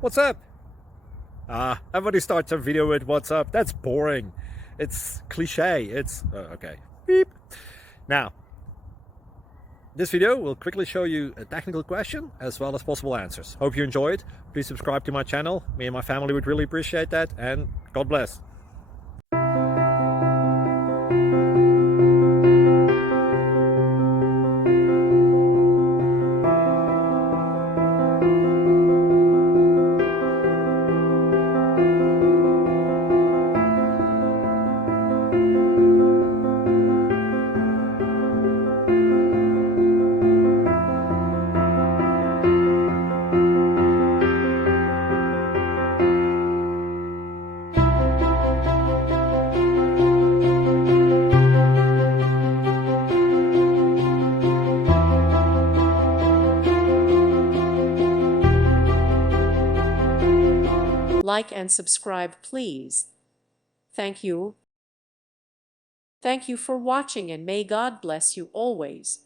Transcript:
What's up? Everybody starts a video with what's up. That's boring. It's cliche. It's okay. Beep. Now, this video will quickly show you a technical question as well as possible answers. Hope you enjoy it. Please subscribe to my channel. Me and my family would really appreciate that, and God bless. Like and subscribe, please. Thank you. Thank you for watching, and may God bless you always.